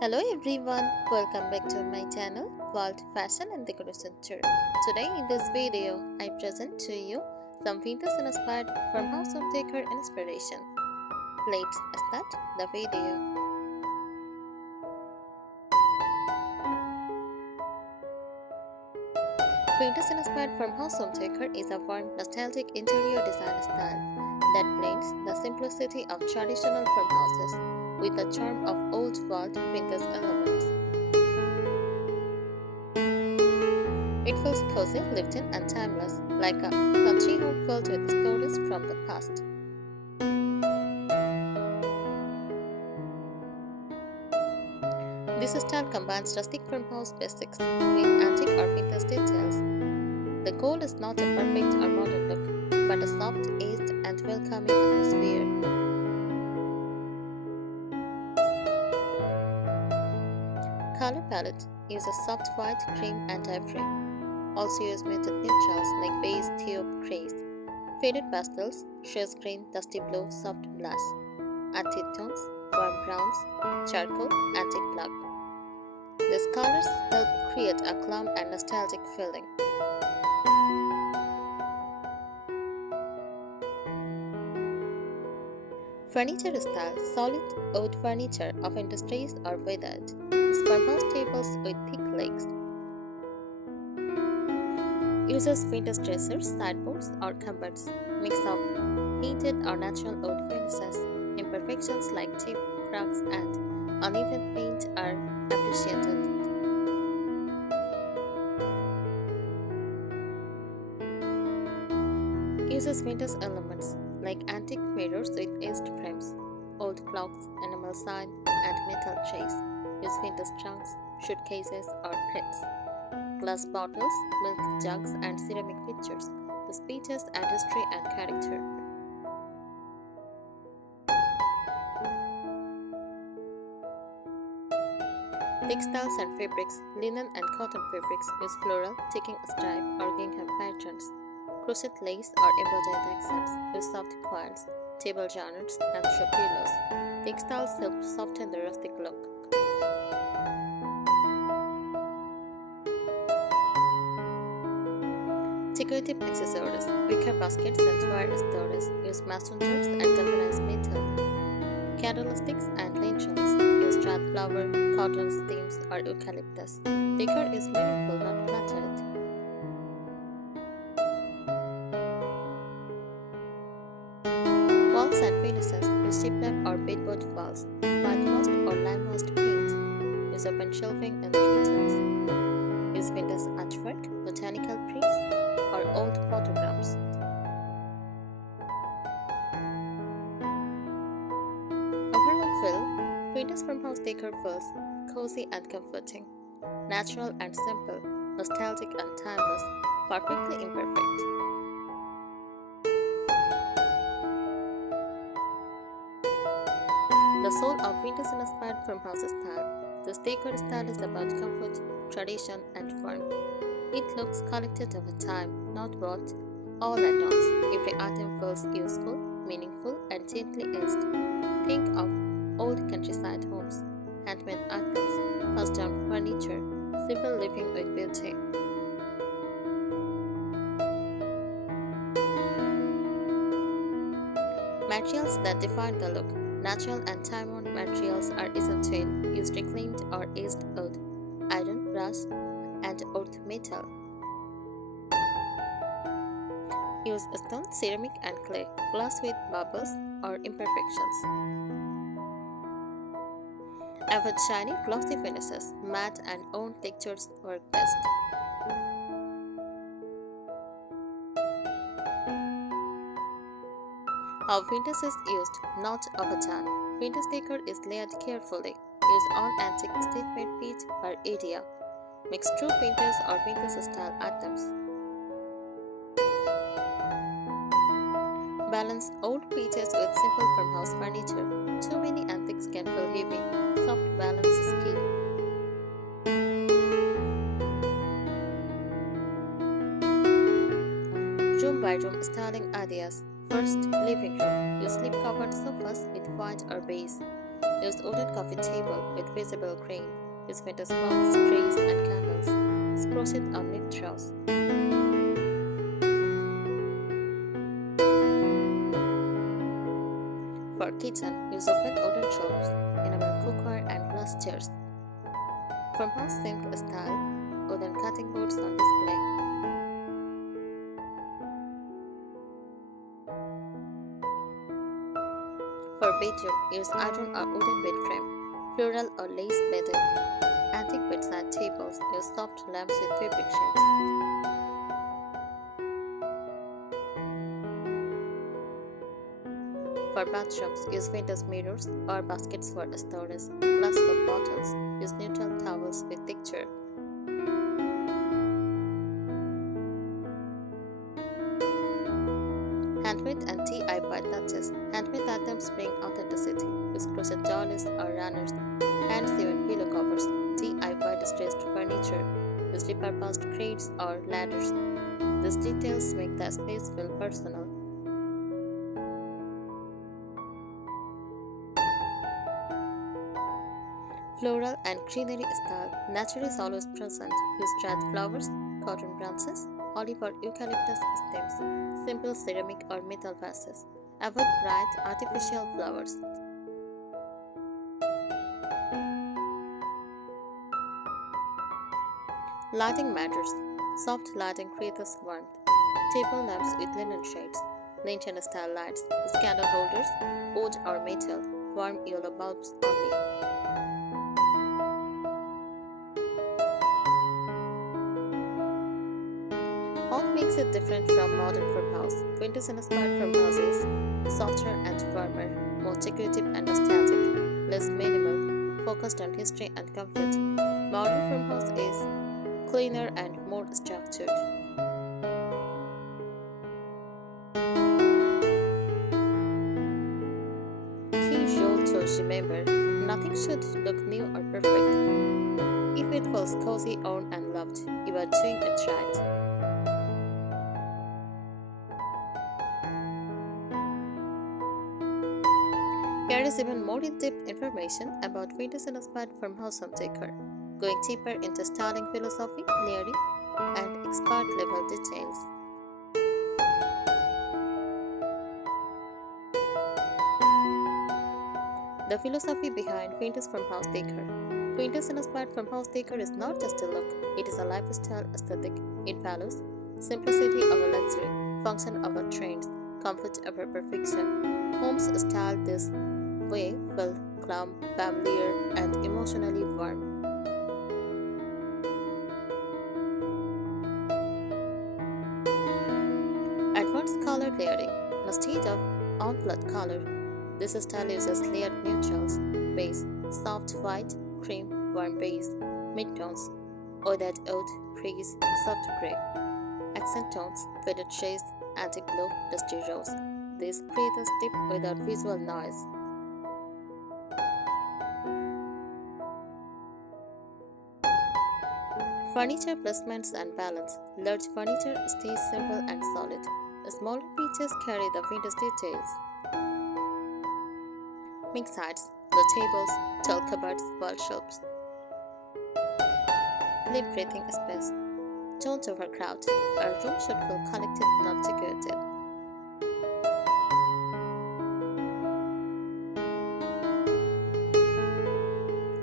Hello everyone, welcome back to my channel World Fashion and Decoration Tour. Today in this video, I present to you some vintage inspired farmhouse home decor inspiration. Let's start the video. Vintage inspired farmhouse home decor is a warm, nostalgic interior design style that blends the simplicity of traditional farmhouses with the charm of old world vintage elements. It feels cozy, lived-in, and timeless, like a country home filled with stories from the past. This style combines rustic farmhouse basics with antique or vintage details. The goal is not a perfect or modern look, but a soft, aged, and welcoming atmosphere. Color palette uses soft white, cream, and ivory. Also use muted neutrals like beige, taupe, grays. Faded pastels, shears green, dusty blue, soft blush. Antique tones, warm browns, charcoal, antique black. These colors help create a calm and nostalgic feeling. Furniture style: solid wood furniture, often distressed or weathered. Use farmhouse tables with thick legs. Uses vintage dressers, sideboards, or cupboards. Mix of painted or natural wood finishes. Imperfections like chip, cracks, and uneven paint are appreciated. Uses vintage elements like antique mirrors with edged frames, old clocks, enamel sign, and metal trays. Use vintage trunks, suitcases, or crates. Glass bottles, milk jugs, and ceramic pitchers. The speeches add history and character. Textiles and fabrics: linen and cotton fabrics use floral, ticking stripe, or gingham patterns. Crochet lace or embroidered accents use soft coils, table genres, and throw pillows. Textiles help soften the rustic look. Decorative accessories: wicker baskets and wire storage use messengers and galvanized metal. Candlesticks and lanterns use dried flower, cotton stems, or eucalyptus. Decor is meaningful, not cluttered. Walls and finishes use shiplap or bedboard walls, whitewashed or limewashed paint. Use open shelving in kitchens. Use vintage artwork, botanical prints, or old photographs. Overall feel: vintage farmhouse decor feels cozy and comforting, natural and simple, nostalgic and timeless, perfectly imperfect. The soul of vintage inspired farmhouse style. This decor style is about comfort, tradition, and warmth. It looks collected over time, not bought all at once. Every item feels useful, meaningful, and gently aged. Think of old countryside homes, handmade items, passed down furniture, simple living with beauty. Materials that define the look. Natural and time-worn materials are essential. Use reclaimed or aged wood, iron, brass, and earth metal. Use stone, ceramic, and clay. Glass with bubbles or imperfections. Avoid shiny, glossy finishes. Matte and own textures work best. How vintage is used, not overdone. Vintage decor is layered carefully. Use all antique statement piece per area. Mix true vintage or vintage style items. Balance old pieces with simple farmhouse furniture. Too many antiques can feel heavy. Soft balance is key. Room by room styling ideas. First, living room. Use slip covered sofas with white or beige. Use wooden coffee table with visible grain. Use vintage clocks, trays, and candles. Crochet on knit troughs. For kitchen, use open wooden shelves, enamel cookware, and glass chairs. Farmhouse sink style, wooden cutting boards on display. For bedroom, use iron or wooden bed frame, floral or lace bedding. Antique bedside tables, use soft lamps with fabric shades. For bathrooms, use vintage mirrors or baskets for storage. Glass soap bottles, use neutral towels with texture. Handmade and DIY touches. Handmade items bring authenticity. Use crochet dollies or runners. Hand-sewn pillow covers. DIY distressed furniture. Use repurposed crates or ladders. These details make the space feel personal. Floral and greenery style. Nature is always present. Use dried flowers, cotton branches, olive or eucalyptus stems, simple ceramic or metal vases. Avoid bright artificial flowers. Lighting matters. Soft lighting creates warmth. Table lamps with linen shades. Lantern style lights. Candle holders, wood or metal. Warm yellow bulbs only. What makes it different from modern farmhouse? Vintage inspired farmhouse is softer and warmer, more decorative and nostalgic, less minimal, focused on history and comfort. Modern farmhouse is cleaner and more structured. Key rule to remember: nothing should look new or perfect. If it feels cozy, owned, and loved, you are doing it right. Here is even more in-depth information about vintage inspired farmhouse home decor, going deeper into styling philosophy, layering, and expert-level details. The philosophy behind vintage farmhouse decor. Vintage inspired farmhouse decor is not just a look; it is a lifestyle aesthetic. It values simplicity over luxury, function over trends, comfort over perfection. Homes styled this way feel calm, familiar, and emotionally warm. Advanced color layering. Instead of on-flat color, this style uses layered neutrals, base, soft white, cream, warm base, mid-tones, oiled oud, grease, soft gray, accent tones, faded shades, antique blue, dusty rose. This creates deep without visual noise. Furniture placements and balance. Large furniture stays simple and solid. Smaller pieces carry the vintage details. Mix sides, low tables, tall cupboards, wall shelves. Leave breathing space. Don't overcrowd. A room should feel collected, not decorated.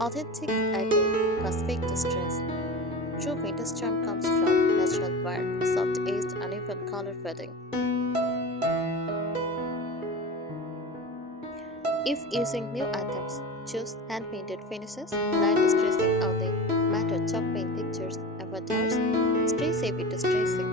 Authentic again plus fake distress. True vintage charm comes from natural wear, soft edged, uneven color fading. If using new items, choose hand-painted finishes, light distressing only, matte or chalk paint textures, avatars, spray savvy distressing.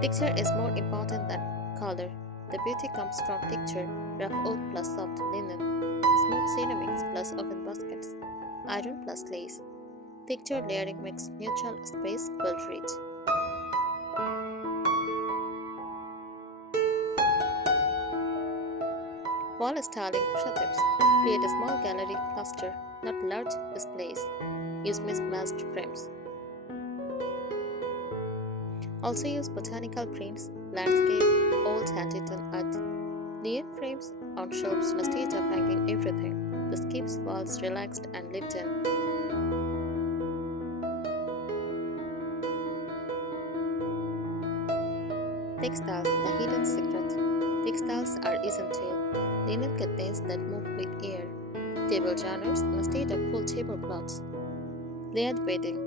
Texture is more important than color. The beauty comes from texture, rough wood plus soft linen, smooth ceramics plus oven baskets, iron plus lace. Texture layering makes neutral space feel rich. Wall styling pro tips. Create a small gallery cluster, not large displays. Use mismatched frames. Also use botanical prints, landscape, handwritten art. Neon frames on shelves in a state of hanging everything. The skips walls relaxed and lived in. Textiles, the hidden secret. Textiles are essential. Linen curtains that move with air. Table genres in a state of full tablecloths. Layered bedding.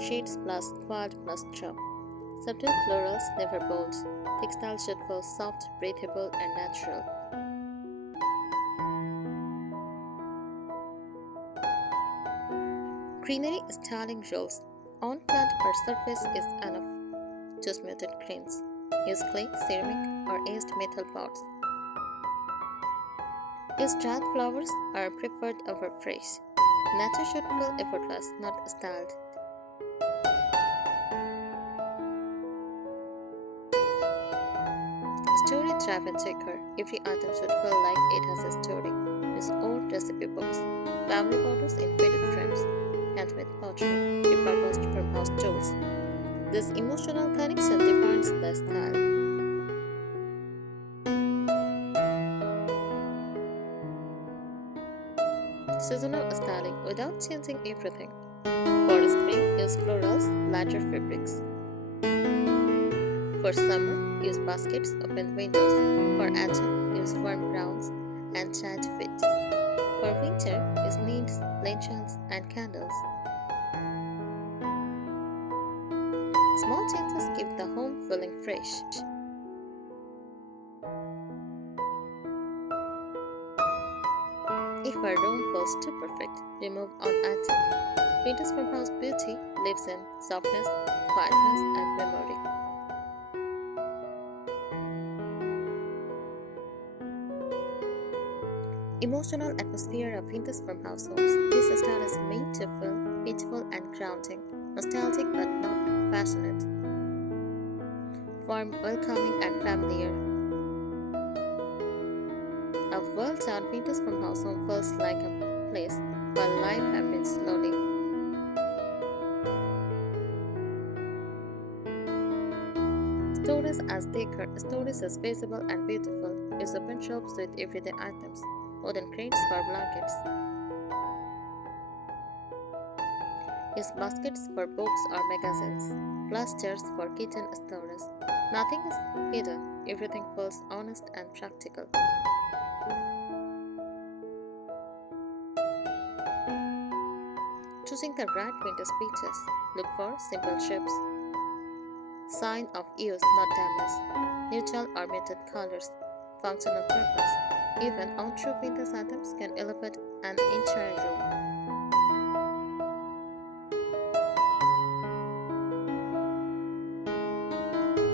Shades plus quilt plus trove. Subtle florals, never bold. Textiles should feel soft, breathable, and natural. Greenery styling rules. On plant per surface is enough. Choose muted greens. Use clay, ceramic, or aged metal pots. Use dried flowers are preferred over fresh. Nature should feel effortless, not styled. Story driven decor. Every item should feel like it has a story. Use old recipe books, family photos in faded frames, handmade pottery, repurposed farmhouse tools. This emotional connection defines the style. Seasonal styling without changing everything. For spring, use florals, lighter fabrics. For summer, use baskets, open windows. For autumn, use warm browns and child fit. For winter, use knits, lanterns, and candles. Small changes keep the home feeling fresh. If a room feels too perfect, remove on item. Vintage farmhouse beauty lives in softness, quietness, and memory. Emotional atmosphere of vintage farmhouse homes. This style is made to feel peaceful and grounding, nostalgic but not passionate, warm, welcoming, and familiar. A well-done vintage farmhouse home feels like a place where life happens slowly. Storage as decor. Storage is visible and beautiful. Use open shelves with everyday items. Wooden crates for blankets. Use baskets for books or magazines. Glass jars for kitchen storage. Nothing is hidden. Everything feels honest and practical. Choosing the right window speeches. Look for simple shapes. Sign of use, not damage. Neutral or muted colors. Functional purpose. Even on-true vintage items can elevate an entire room.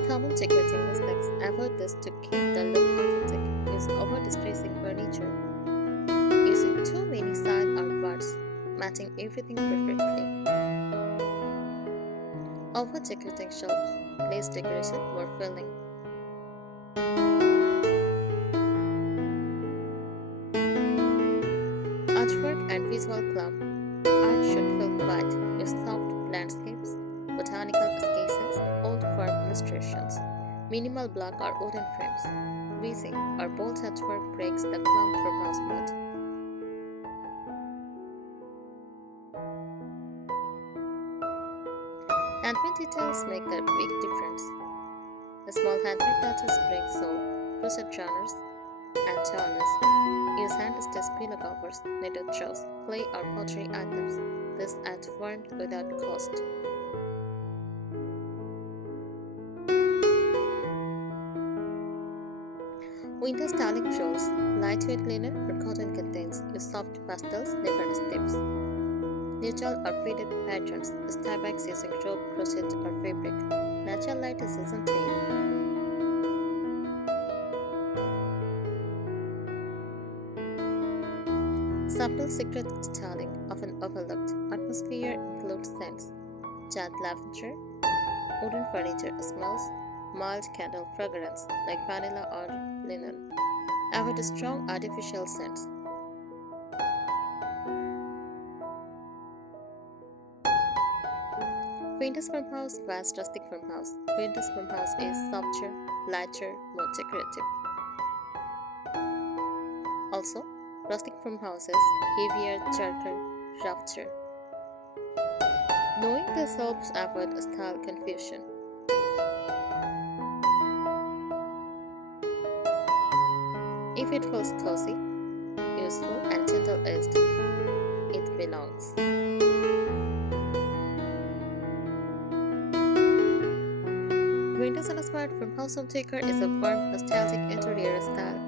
Common decorating mistakes. Avoid this to keep the look authentic. Use over-distressing furniture. Using too many side artworks, matching everything perfectly. Over-decorating shelves. Less decoration, more filling. Artwork and visual club. Art should feel quiet. Use soft landscapes, botanical sketches, old form illustrations, minimal block or wooden frames. Busy or bold artwork breaks the clump farmhouse mood. Handmade details make a big difference. The small handmade touches bring soul. Crochet journals and journals. Use hand-stitched pillow covers, knitted throws, clay or pottery items. This adds warmth without cost. Window styling rules. Lightweight linen or cotton curtains. Use soft pastels, never steps. Neutral or faded patterns. Use tie backs using rope, crochet, or fabric. Natural light is essential. Subtle secret styling, often overlooked. Atmosphere includes scents. Chat lavender, wooden furniture smells, mild candle fragrance like vanilla or linen. Avoid strong artificial scents. Vintage farmhouse vs rustic farmhouse. Vintage farmhouse is softer, lighter, more decorative. Also, rustic farmhouses, heavier, darker, rafter. Knowing this helps avoid style confusion. If it feels cozy, useful, and gentle-edged, it belongs. Windows Inspired Farmhouse Home Decor is a warm, nostalgic interior style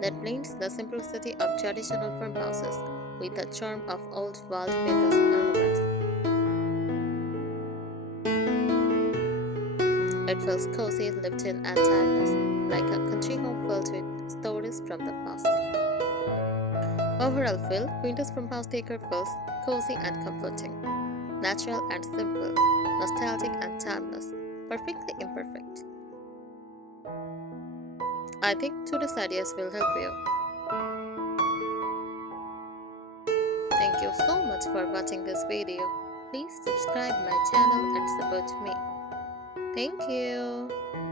that blends the simplicity of traditional farmhouses with the charm of old walled windows elements. It feels cozy, lived-in, and timeless, like a country home filled with stories from the past. Overall feel, Windows Farmhouse Decor feels cozy and comforting, natural and simple, nostalgic and timeless, perfectly imperfect. I think today's ideas will help you. Thank you so much for watching this video. Please subscribe my channel and support me. Thank you.